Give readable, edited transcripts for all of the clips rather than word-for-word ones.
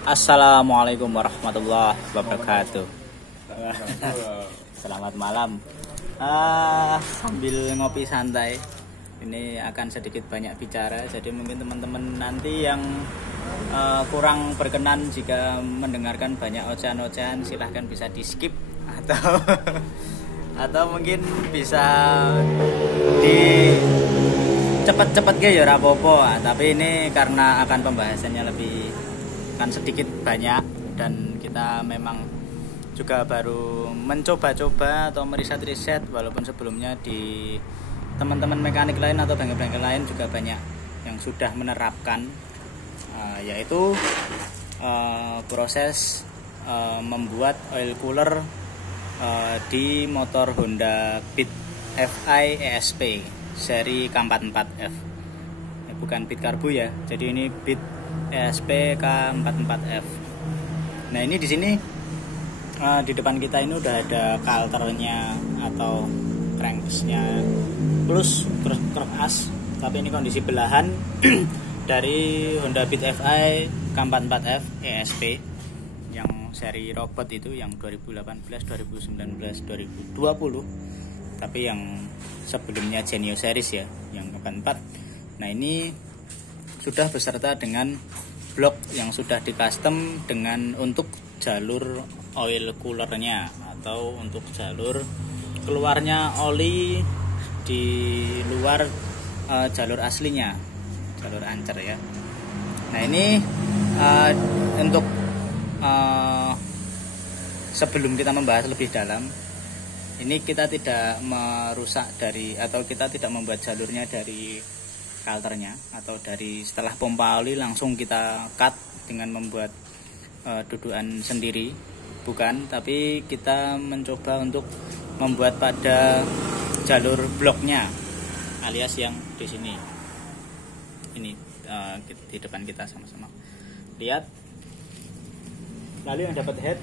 Assalamualaikum warahmatullahi wabarakatuh. Selamat malam. Sambil ngopi santai, ini akan sedikit banyak bicara. Jadi mungkin teman-teman nanti yang kurang berkenan jika mendengarkan banyak ocehan-ocehan, silahkan bisa di skip atau atau mungkin bisa di cepet-cepet ya rapopo. Tapi ini karena akan pembahasannya lebih kan sedikit banyak, dan kita memang juga baru mencoba-coba atau meriset-riset, walaupun sebelumnya di teman-teman mekanik lain atau bengkel-bengkel lain juga banyak yang sudah menerapkan, yaitu proses membuat oil cooler di motor Honda Beat FI ESP seri K44F. Bukan Beat Karbu ya, jadi ini Beat ESP K44F. Nah, ini di sini di depan kita ini udah ada kalternya atau cranksnya plus krok as, tapi ini kondisi belahan dari Honda Beat FI K44F ESP yang seri robot itu, yang 2018, 2019, 2020, tapi yang sebelumnya Genio series ya, yang K44. Nah, ini sudah beserta dengan blok yang sudah di custom dengan untuk jalur oil coolernya atau untuk jalur keluarnya oli di luar jalur aslinya, jalur ancer ya. Nah, ini untuk sebelum kita membahas lebih dalam, ini kita tidak merusak dari, atau kita tidak membuat jalurnya dari kalternya atau dari setelah pompa oli langsung kita cut dengan membuat dudukan sendiri, bukan, tapi kita mencoba untuk membuat pada jalur bloknya, alias yang di sini ini, di depan kita sama-sama lihat. Lalu yang dapat head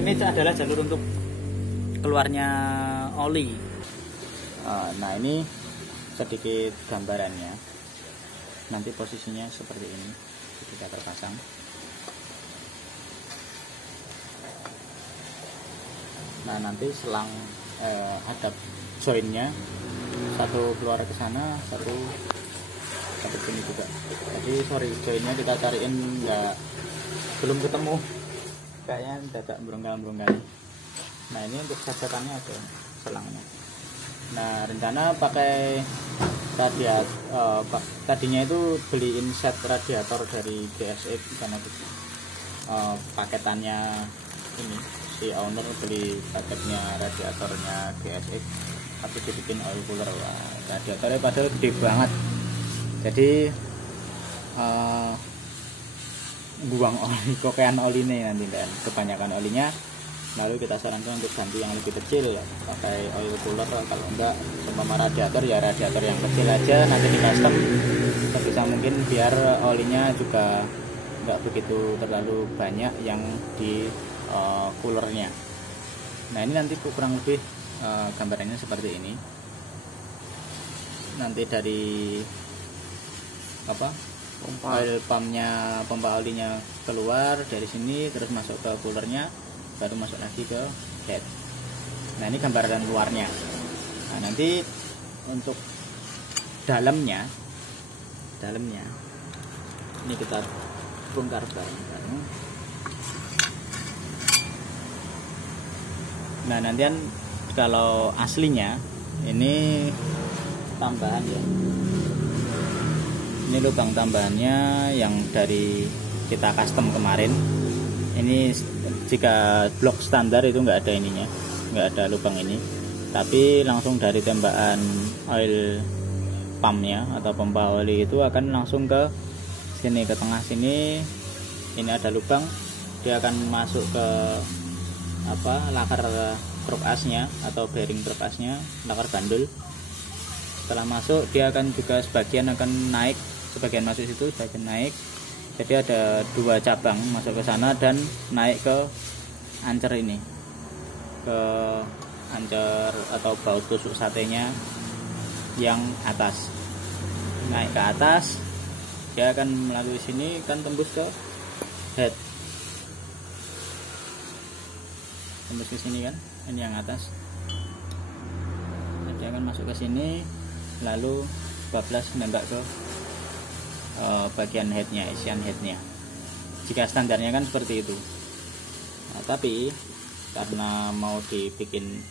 ini adalah jalur untuk keluarnya oli. Nah, ini sedikit gambarannya. Nanti posisinya seperti ini ketika terpasang. Nah, nanti selang ada joinnya, satu keluar ke sana, satu ke sini juga. Jadi joinnya kita cariin belum ketemu, kayaknya dadak beronggal-beronggal. Nah, ini untuk sajatannya ada selangnya. Nah, rencana pakai radiator, tadinya itu beliin set radiator dari GSX, karena paketannya ini si owner beli paketnya radiatornya GSX, tapi dibikin oil cooler. Radiatornya padahal gede banget, jadi buang oli, kokean olinya nanti, dan kebanyakan olinya. Lalu kita sarankan untuk ganti yang lebih kecil, pakai oil cooler. Kalau enggak, sama radiator ya radiator yang kecil aja, nanti di custom sebisa mungkin biar olinya juga enggak begitu terlalu banyak yang di coolernya. Nah, ini nanti kurang lebih gambarannya seperti ini. Nanti dari oil pumpnya, pompa olinya keluar dari sini, terus masuk ke coolernya, baru masuk lagi ke head. Nah, ini gambaran luarnya. Nah, nanti untuk dalamnya ini kita bongkar bareng-bareng. Nah, nantian kalau aslinya ini tambahan ya, ini lubang tambahannya yang dari kita custom kemarin. Ini jika blok standar itu nggak ada ininya, nggak ada lubang ini, tapi langsung dari tembakan oil pumpnya atau pompa oli itu akan langsung ke sini, ke tengah sini. Ini ada lubang, dia akan masuk ke lakar krok asnya atau bearing krok asnya, lakar bandul. Setelah masuk, dia akan juga sebagian akan naik, sebagian masuk situ, sebagian naik. Jadi ada dua cabang masuk ke sana dan naik ke ancer ini, ke ancer atau baut tusuk satenya yang atas. Naik ke atas, dia akan melalui sini kan tembus ke head, tembus ke sini kan, ini yang atas. Dia akan masuk ke sini lalu bablas nembak ke bagian headnya, isian headnya. Jika standarnya kan seperti itu. Nah, tapi karena mau dibikin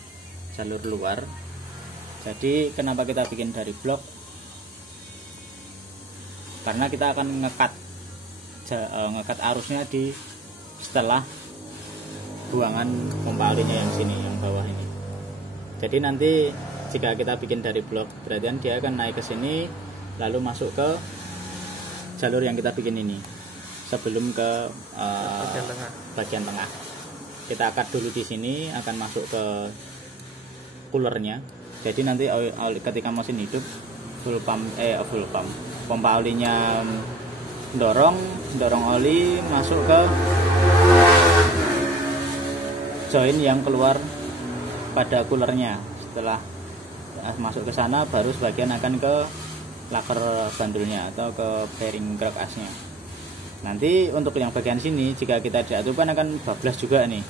jalur luar, jadi kenapa kita bikin dari blok? Karena kita akan ngekat arusnya di setelah buangan pompa olinya yang sini, yang bawah ini. Jadi nanti jika kita bikin dari blok, berarti dia akan naik ke sini lalu masuk ke jalur yang kita bikin ini sebelum ke bagian tengah. Kita akad dulu di sini, akan masuk ke coolernya. Jadi nanti ketika mesin hidup, full pump, pompa olinya dorong oli masuk ke join yang keluar pada coolernya. Setelah masuk ke sana, baru sebagian akan ke laker bandulnya atau ke bearing crack asnya. Nanti untuk yang bagian sini, jika kita tidak tutup kan akan bablas juga nih.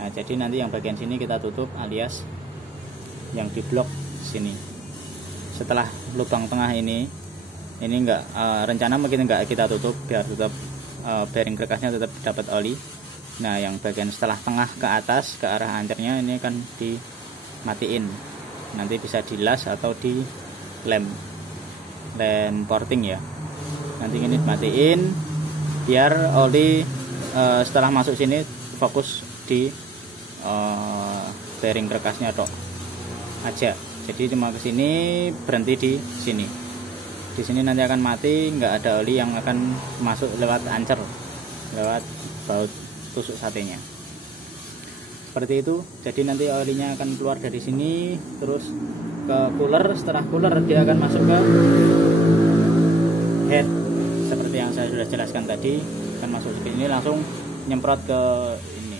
Nah, jadi nanti yang bagian sini kita tutup, alias yang di blok sini. Setelah lubang tengah ini enggak rencana mungkin enggak kita tutup biar tetap bearing crack-asnya tetap dapat oli. Nah, yang bagian setelah tengah ke atas ke arah ancernya ini akan dimatiin. Nanti bisa dilas atau di lem porting ya. Nanti ini dimatiin biar oli setelah masuk sini fokus di bearing crack-asnya tok aja. Jadi cuma ke sini, berhenti di sini. Di sini nanti akan mati, nggak ada oli yang akan masuk lewat ancer, lewat baut tusuk satenya. Seperti itu. Jadi nanti olinya akan keluar dari sini terus ke cooler. Setelah cooler dia akan masuk ke head seperti yang saya sudah jelaskan tadi. Akan masuk ke sini langsung nyemprot ke ini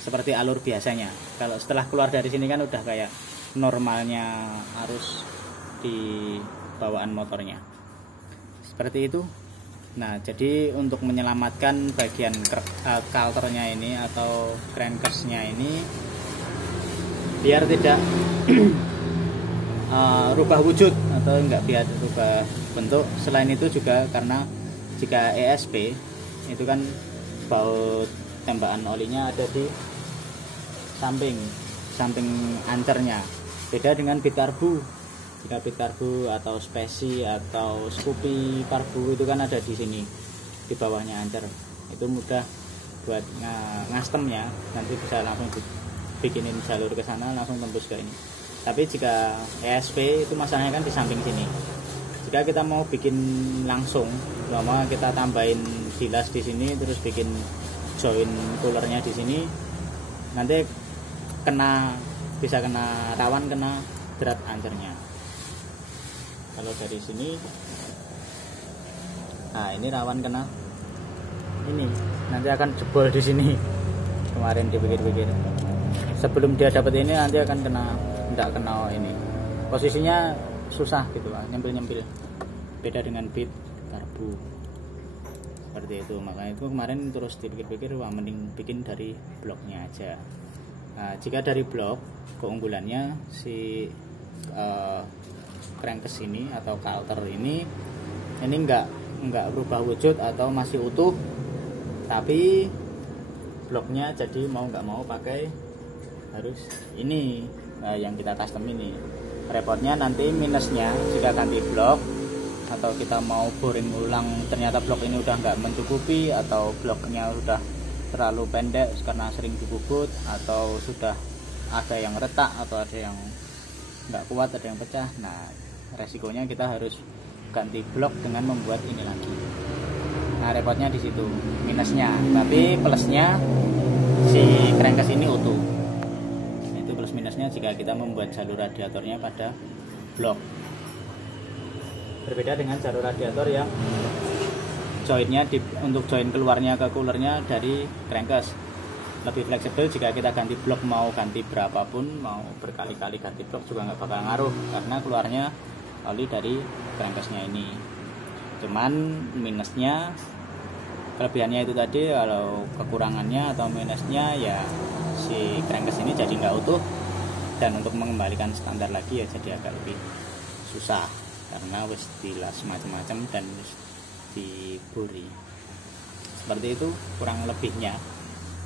seperti alur biasanya. Kalau setelah keluar dari sini kan udah kayak normalnya arus di bawaan motornya. Seperti itu. Nah, jadi untuk menyelamatkan bagian kalternya ini atau crankcase-nya ini biar tidak rubah wujud atau enggak biar rubah bentuk. Selain itu juga karena jika ESP itu kan baut tembakan olinya ada di samping ancernya. Beda dengan bit karbu. Jika bit karbu atau spesi atau Scoopy karbu itu kan ada di sini di bawahnya ancer. Itu mudah buat ngastemnya, nanti bisa langsung bikinin jalur ke sana langsung tembus ke ini. Tapi jika ESP itu masalahnya kan di samping sini. Jika kita mau bikin langsung, lama kita tambahin bilas di sini terus bikin join coolernya di sini, nanti bisa kena rawan kena berat ancernya. Kalau dari sini, nah ini rawan kena ini, nanti akan jebol di sini. Kemarin dipikir-pikir, sebelum dia dapat ini nanti akan tidak kena ini. Posisinya susah gitu lah, nyempil. Beda dengan bit karbu. Seperti itu, makanya itu kemarin terus dipikir-pikir, wah mending bikin dari bloknya aja. Nah, jika dari blok, keunggulannya si crankcase ini atau kalter ini enggak berubah wujud atau masih utuh, tapi bloknya jadi mau nggak mau pakai harus ini yang kita custom ini. Repotnya nanti minusnya jika ganti blok atau kita mau boring ulang ternyata blok ini udah nggak mencukupi atau bloknya udah terlalu pendek karena sering dibubut atau sudah ada yang retak atau ada yang nggak kuat, ada yang pecah. Nah, resikonya kita harus ganti blok dengan membuat ini lagi. Nah, repotnya di situ minusnya. Tapi plusnya si crankcase ini utuh. Itu plus minusnya jika kita membuat jalur radiatornya pada blok. Berbeda dengan jalur radiator yang joinnya untuk join keluarnya ke coolernya dari crankcase lebih fleksibel. Jika kita ganti blok, mau ganti berapapun, mau berkali-kali ganti blok juga nggak bakal ngaruh karena keluarnya oli dari crankcase-nya ini. Cuman minusnya, kelebihannya itu tadi, kalau kekurangannya atau minusnya ya si crankcase ini jadi nggak utuh, dan untuk mengembalikan standar lagi ya jadi agak lebih susah karena wis dilas macam-macam dan wis diburi. Seperti itu kurang lebihnya.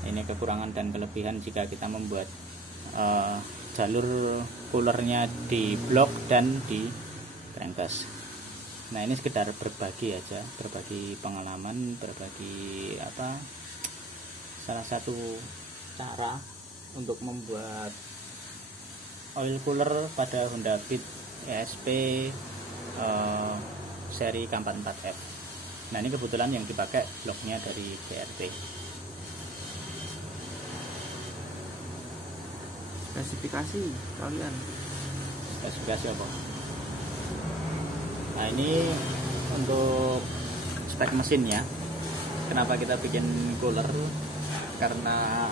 Ini kekurangan dan kelebihan jika kita membuat jalur coolernya di blok dan di crankcase. Nah, ini sekedar berbagi aja, berbagi pengalaman, berbagi salah satu cara untuk membuat oil cooler pada Honda Beat ESP seri K44F. Nah, ini kebetulan yang dipakai bloknya dari BRT. Spesifikasi kalian. Spesifikasi apa? Nah, ini untuk spek mesinnya. Kenapa kita bikin cooler? Karena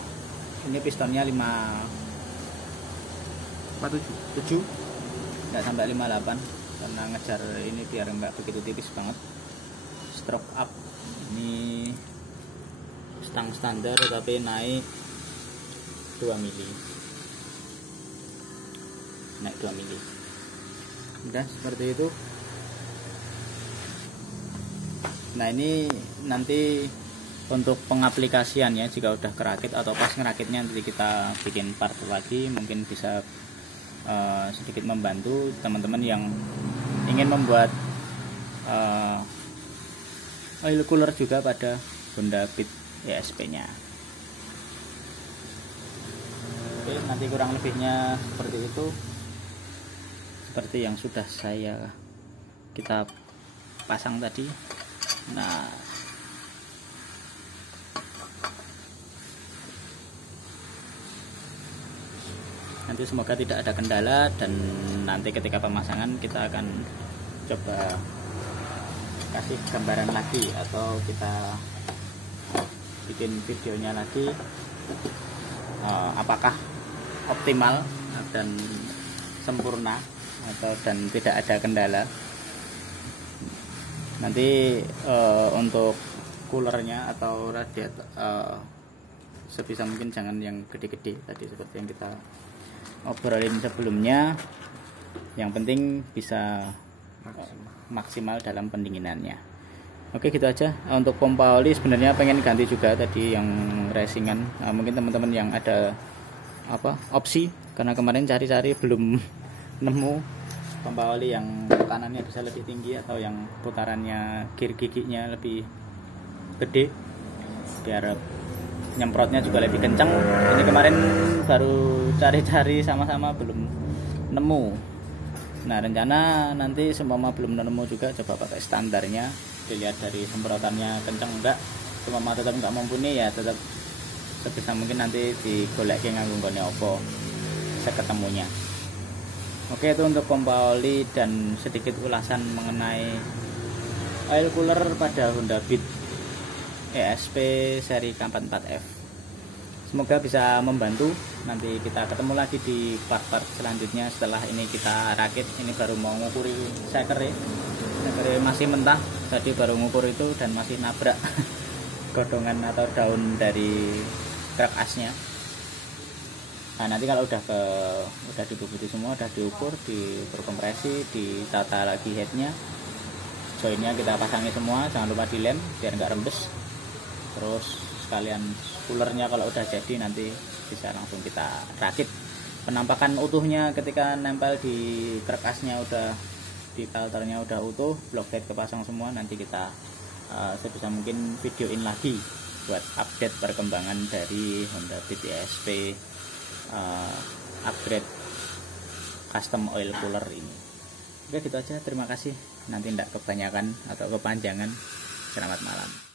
ini pistonnya 57, nggak sampai 58, karena ngejar ini biar nggak begitu tipis banget. Stroke up ini stang standar tapi naik 2 mili, naik 2 mili. Udah seperti itu. Nah, ini nanti untuk pengaplikasiannya, jika udah kerakit atau pas ngerakitnya nanti kita bikin part lagi, mungkin bisa sedikit membantu teman-teman yang ingin membuat oil cooler juga pada Honda Beat ESP nya. Oke, nanti kurang lebihnya seperti itu, seperti yang sudah kita pasang tadi. Nah, nanti semoga tidak ada kendala, dan nanti ketika pemasangan kita akan coba kasih gambaran lagi atau kita bikin videonya lagi apakah optimal dan sempurna dan tidak ada kendala. Nanti untuk coolernya atau radiator sebisa mungkin jangan yang gede-gede tadi seperti yang kita obrolin sebelumnya. Yang penting bisa maksimal dalam pendinginannya. Oke, gitu aja. Untuk pompa oli sebenarnya pengen ganti juga tadi yang racingan. Mungkin teman-teman yang ada opsi, karena kemarin cari-cari belum nemu pompa oli yang tekanannya bisa lebih tinggi atau yang putarannya gear giginya lebih gede biar nyemprotnya juga lebih kencang. Ini kemarin baru cari-cari sama-sama belum nemu. Nah, rencana nanti seumpama belum nemu juga coba pakai standarnya, dilihat dari semprotannya kencang enggak. Seumpama tetap enggak mumpuni ya tetap sebisa mungkin nanti digoleki nganggo nggone opo seketemunya. Oke, itu untuk pompa oli dan sedikit ulasan mengenai oil cooler pada Honda Beat ESP seri K44F. Semoga bisa membantu. Nanti kita ketemu lagi di part-part selanjutnya. Setelah ini kita rakit, ini baru mau ngukuri sekere masih mentah, tadi baru ngukur itu dan masih nabrak godongan atau daun dari crack asnya. Nah, nanti kalau udah dibubuti semua, udah diukur, berkompresi, ditata lagi headnya, joinnya kita pasangi semua, jangan lupa dilem biar nggak rembes. Terus sekalian coolernya kalau udah jadi nanti bisa langsung kita rakit. Penampakan utuhnya ketika nempel di crack asnya udah, di filternya udah utuh, block head kepasang semua, nanti kita sebisa mungkin videoin lagi buat update perkembangan dari Honda Beat ESP upgrade custom oil cooler ini. Oke, gitu aja, terima kasih. Nanti tidak kebanyakan atau kepanjangan. Selamat malam.